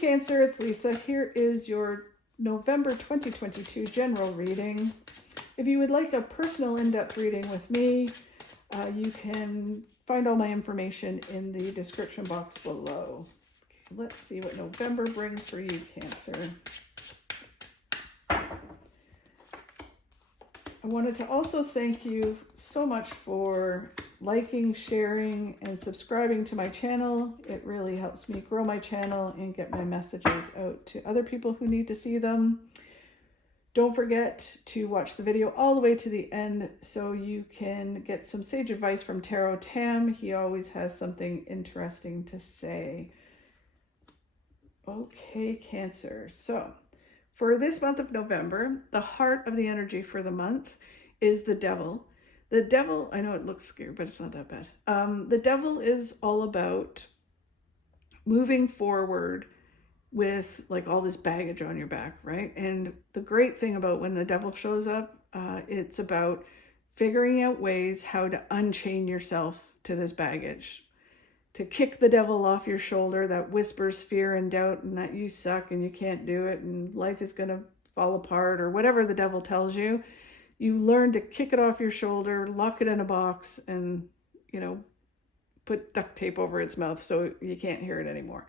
Cancer, it's Lisa. Here is your November 2022 general reading. If you would like a personal in-depth reading with me, you can find all my information in the description box below. Okay, let's see what November brings for you, Cancer. I wanted to also thank you so much for liking, sharing, and subscribing to my channel. It really helps me grow my channel and get my messages out to other people who need to see them. Don't forget to watch the video all the way to the end so you can get some sage advice from Tarot Tam. He always has something interesting to say. Okay, Cancer. So, for this month of November, the heart of the energy for the month is the devil. The devil, I know it looks scary, but it's not that bad. The devil is all about moving forward with like all this baggage on your back, right? And the great thing about when the devil shows up, it's about figuring out ways how to unchain yourself to this baggage, to kick the devil off your shoulder that whispers fear and doubt and that you suck and you can't do it and life is going to fall apart or whatever the devil tells you. You learn to kick it off your shoulder, lock it in a box, and, put duct tape over its mouth so you can't hear it anymore.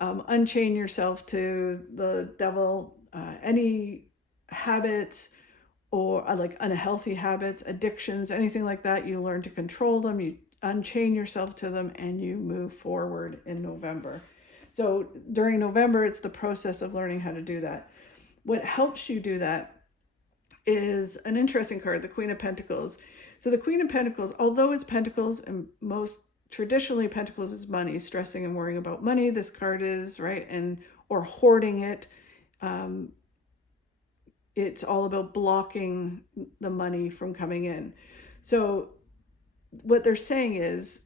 Unchain yourself to the devil. Any habits or like unhealthy habits, addictions, anything like that, you learn to control them. You unchain yourself to them and you move forward in November. So during November, it's the process of learning how to do that. What helps you do that is an interesting card, the Queen of Pentacles. So the Queen of Pentacles, although it's Pentacles, and most traditionally Pentacles is money, stressing and worrying about money, this card is, right? Or hoarding it. It's all about blocking the money from coming in. So what they're saying is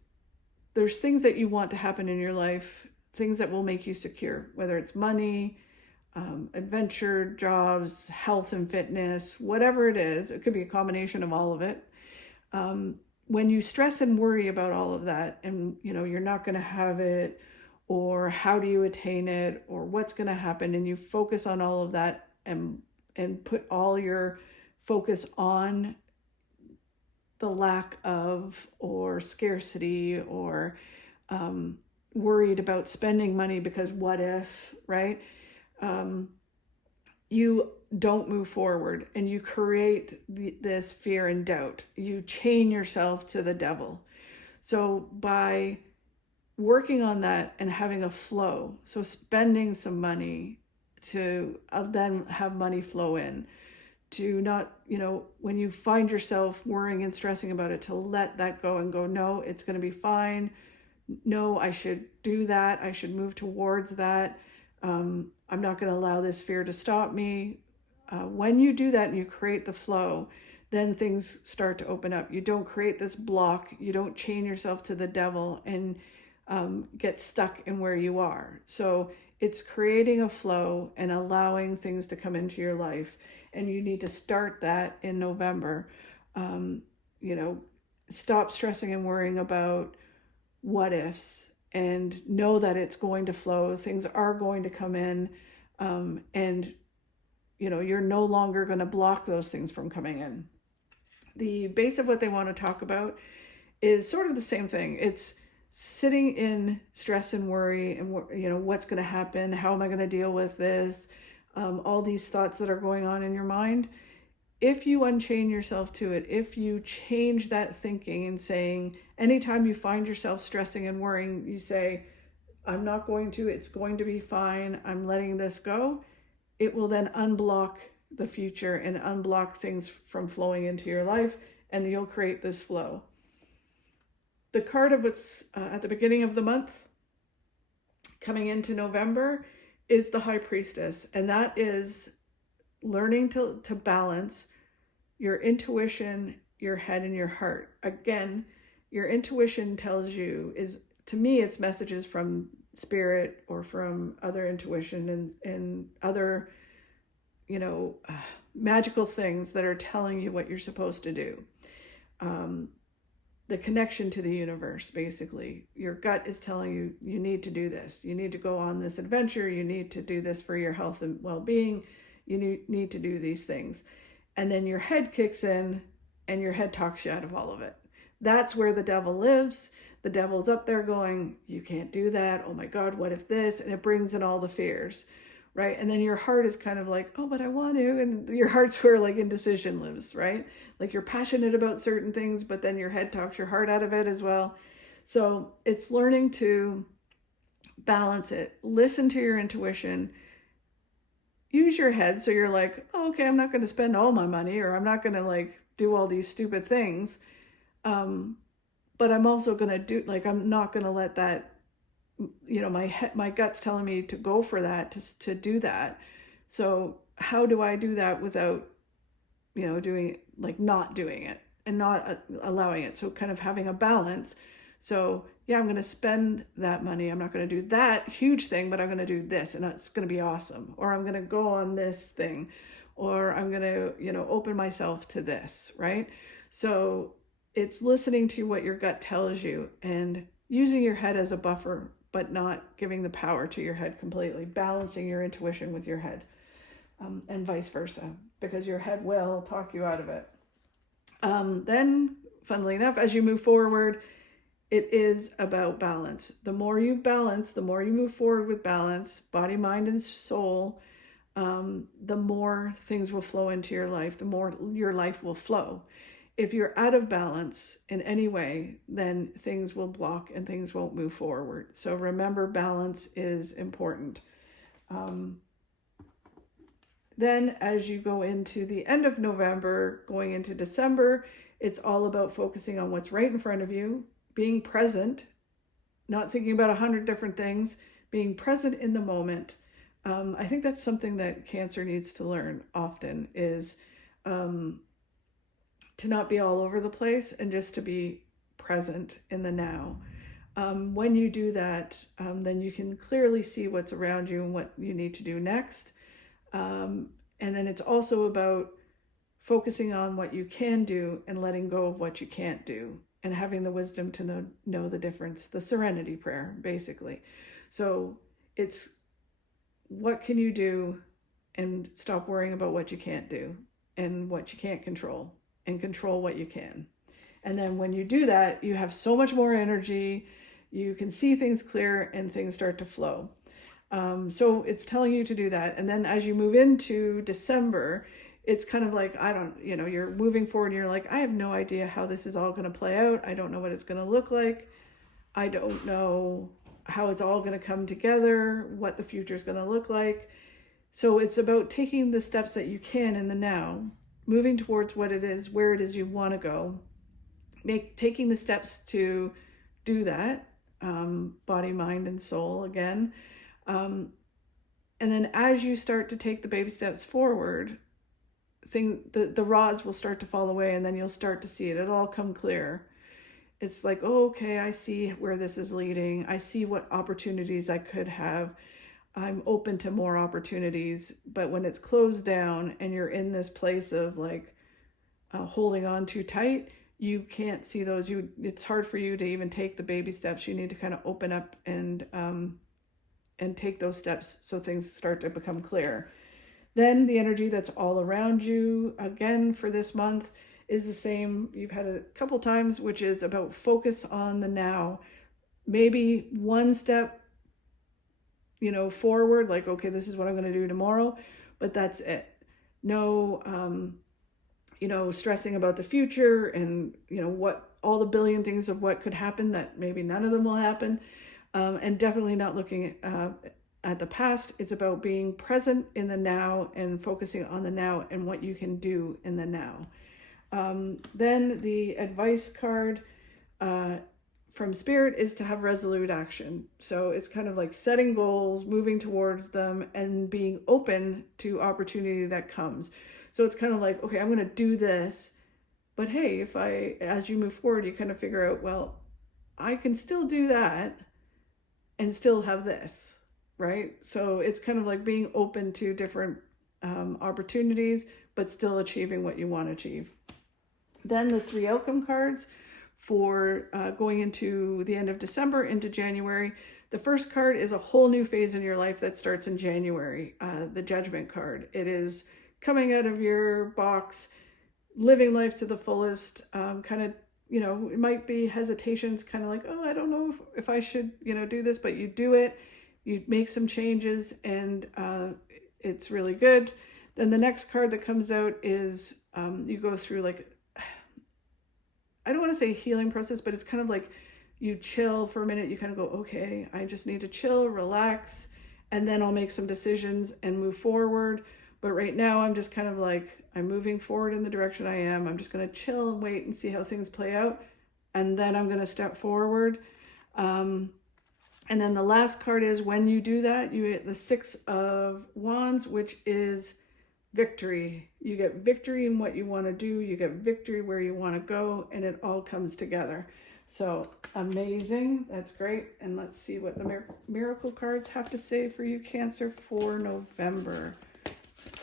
there's things that you want to happen in your life, things that will make you secure, whether it's money, adventure, jobs, health and fitness, whatever it is. It could be a combination of all of it. When you stress and worry about all of that and, you're not going to have it, or how do you attain it, or what's going to happen, and you focus on all of that and put all your focus on the lack of or scarcity or worried about spending money because what if, right? You don't move forward and you create this fear and doubt. You chain yourself to the devil. So by working on that and having a flow, so spending some money to then have money flow in, to not, when you find yourself worrying and stressing about it, to let that go and go, no, it's going to be fine. No, I should do that. I should move towards that. I'm not going to allow this fear to stop me. When you do that and you create the flow, then things start to open up. You don't create this block. You don't chain yourself to the devil and get stuck in where you are. So it's creating a flow and allowing things to come into your life. And you need to start that in November. Stop stressing and worrying about what ifs and know that it's going to flow. Things are going to come in. And you're no longer going to block those things from coming in. The base of what they want to talk about is sort of the same thing. It's sitting in stress and worry and, what's going to happen? How am I going to deal with this? All these thoughts that are going on in your mind. If you unchain yourself to it, if you change that thinking and saying, anytime you find yourself stressing and worrying, you say, I'm not going to, it's going to be fine. I'm letting this go. It will then unblock the future and unblock things from flowing into your life, and you'll create this flow. The card of what's at the beginning of the month, coming into November, is the High Priestess, and that is learning to balance your intuition, your head, and your heart. Again, your intuition tells you, to me, it's messages from spirit or from other intuition and other, magical things that are telling you what you're supposed to do. the connection to the universe, basically. Your gut is telling you, you need to do this. You need to go on this adventure. You need to do this for your health and well-being. You need to do these things. And then your head kicks in and your head talks you out of all of it. That's where the devil lives. The devil's up there going, you can't do that. Oh my God, what if this? And it brings in all the fears, right? And then your heart is kind of like, oh, but I want to. And your heart's where like indecision lives, right? Like you're passionate about certain things, but then your head talks your heart out of it as well. So it's learning to balance it. Listen to your intuition. Use your head. So you're like, oh, okay, I'm not going to spend all my money, or I'm not going to like do all these stupid things. But I'm also going to do, like, I'm not going to let that, you know, my gut's telling me to go for that, to do that. So how do I do that without, you know, doing, like, not doing it and not allowing it? So kind of having a balance. So yeah, I'm going to spend that money. I'm not going to do that huge thing, but I'm going to do this and it's going to be awesome. Or I'm going to go on this thing, or I'm going to, you know, open myself to this, right? So it's listening to what your gut tells you and using your head as a buffer, but not giving the power to your head completely, balancing your intuition with your head, and vice versa, because your head will talk you out of it. Then, funnily enough, as you move forward, it is about balance. The more you balance, the more you move forward with balance, body, mind, and soul, the more things will flow into your life, the more your life will flow. If you're out of balance in any way, then things will block and things won't move forward. So remember, balance is important. Then as you go into the end of November, going into December, it's all about focusing on what's right in front of you, being present, not thinking about 100 different things, being present in the moment. I think that's something that Cancer needs to learn often, is to not be all over the place and just to be present in the now. When you do that, then you can clearly see what's around you and what you need to do next. And then it's also about focusing on what you can do and letting go of what you can't do, and having the wisdom to know the difference, the serenity prayer, basically. So it's what can you do, and stop worrying about what you can't do and what you can't control, and control what you can. And then when you do that, you have so much more energy, you can see things clear, and things start to flow. So it's telling you to do that. And then as you move into December, it's kind of like, you're moving forward and you're like, I have no idea how this is all going to play out. I don't know what it's going to look like. I don't know how it's all going to come together, what the future is going to look like. So it's about taking the steps that you can in the now, moving towards what it is, where it is you want to go, taking the steps to do that, body, mind, and soul again. And then as you start to take the baby steps forward, the rods will start to fall away, and then you'll start to see it. It'll all come clear. It's like, oh, okay, I see where this is leading. I see what opportunities I could have. I'm open to more opportunities. But when it's closed down and you're in this place of like holding on too tight, you can't see those. It's hard for you to even take the baby steps. You need to kind of open up and take those steps so things start to become clear. Then the energy that's all around you, again, for this month is the same. You've had a couple times, which is about focus on the now. Maybe one step, forward, like, okay, this is what I'm going to do tomorrow, but that's it. No, stressing about the future and, what all the billion things of what could happen that maybe none of them will happen. And definitely not looking at the past. It's about being present in the now and focusing on the now and what you can do in the now. Then the advice card from Spirit is to have resolute action. So it's kind of like setting goals, moving towards them, and being open to opportunity that comes. So it's kind of like, okay, I'm going to do this, but hey, as you move forward, you kind of figure out, well, I can still do that and still have this, right? So it's kind of like being open to different opportunities, but still achieving what you want to achieve. Then the 3 outcome cards for going into the end of December into January. The first card is a whole new phase in your life that starts in January, the Judgment card. It is coming out of your box, living life to the fullest, kind of, it might be hesitations, kind of like, oh, I don't know if I should, do this, but you do it, you make some changes, and it's really good. Then the next card that comes out is you go through like, I don't want to say healing process, but it's kind of like you chill for a minute. You kind of go, okay, I just need to chill, relax, and then I'll make some decisions and move forward. But right now I'm just kind of like, I'm moving forward in the direction I am. I'm just going to chill and wait and see how things play out. And then I'm going to step forward. And then the last card is when you do that, you get the Six of Wands, which is victory. You get victory in what you want to do. You get victory where you want to go, and it all comes together. So amazing. That's great. And let's see what the miracle cards have to say for you, Cancer, for November.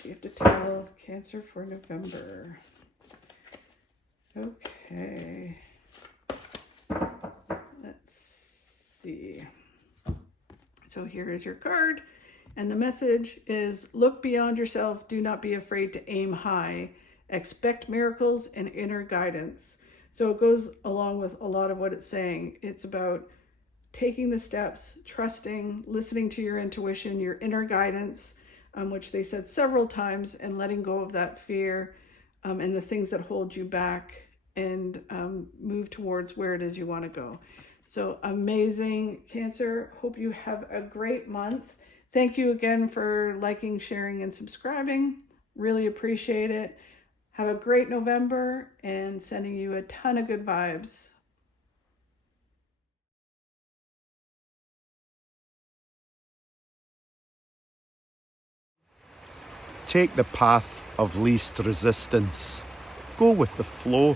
You have to tell Cancer for November. Okay. Let's see. So here is your card. And the message is, look beyond yourself. Do not be afraid to aim high. Expect miracles and inner guidance. So it goes along with a lot of what it's saying. It's about taking the steps, trusting, listening to your intuition, your inner guidance, which they said several times, and letting go of that fear and the things that hold you back, and move towards where it is you want to go. So amazing, Cancer. Hope you have a great month. Thank you again for liking, sharing, and subscribing. Really appreciate it. Have a great November, and sending you a ton of good vibes. Take the path of least resistance. Go with the flow.